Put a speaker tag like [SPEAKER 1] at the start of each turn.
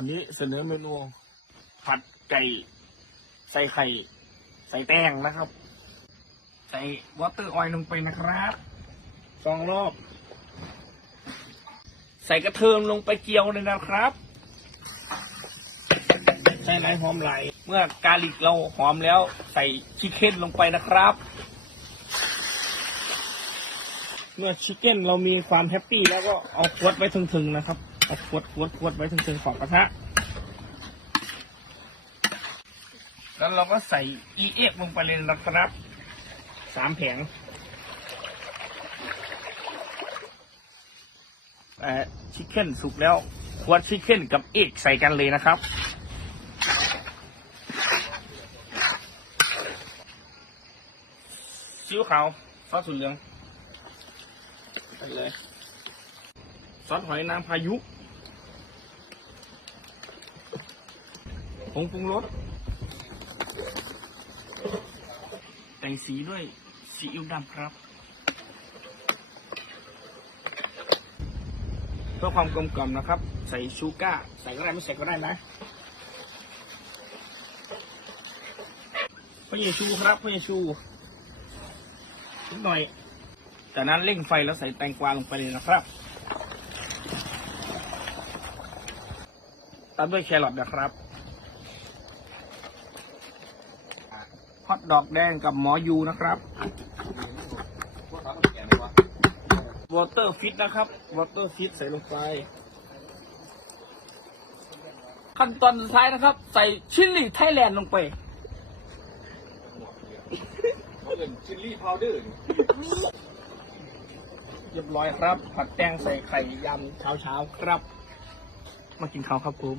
[SPEAKER 1] วันนี้เสนอเมนูผัดไก่ใส่ไข่ ใส่แป้งนะครับ ใส่วอเตอร์ออยล์ลงไปนะครับสองรอบ ใส่กระเทียมลงไปเจียวเลยนะครับ ใส่ไหนหอมไหล เมื่อกาลิกเราหอมแล้ว ใส่ชิคเก้นลงไปนะครับ เมื่อชิคเก้นเรามีความแฮปปี้แล้วก็เอาขวดไว้ถึงๆนะครับ เอาขวดขวดขวดไว้ถึงๆของกระทะ แล้วเราก็ใส่อีเอฟลงไปเลยนะครับ สามแผงแต่ชิคเก้นสุกแล้วขวดชิคเก้นกับเอกใส่กันเลยนะครับซีอิ๊วขาวซอสถั่วเหลืองไปเลย ซอสหอยนางพายุ งปรุงรส แต่งสีด้วยซีอิ๊วดำครับ เพื่อความกลมกล่อมนะครับ ใส่ชูก้า ใส่ก็ได้ไม่ใส่ก็ได้นะพ่อเยชูครับพ่อเยชูนิดหน่อย จากนั้นเร่งไฟแล้วใส่แตงกวาลงไปเลยนะครับตามด้วยแครอทนะครับ ฮอทดอกแดงกับหมอยูนะครับวอเตอร์ฟิตนะครับวอเตอร์ฟิตใส่ลงไป ขั้นตอนสุดท้ายนะครับ ใส่ชิลลี่ไทยแลนด์ลงไป
[SPEAKER 2] ชิลลี่พาวเดอร์
[SPEAKER 1] เรียบร้อยครับ ผัดแป้งใส่ไข่ยำเช้าๆครับ มากินข้าวครับผม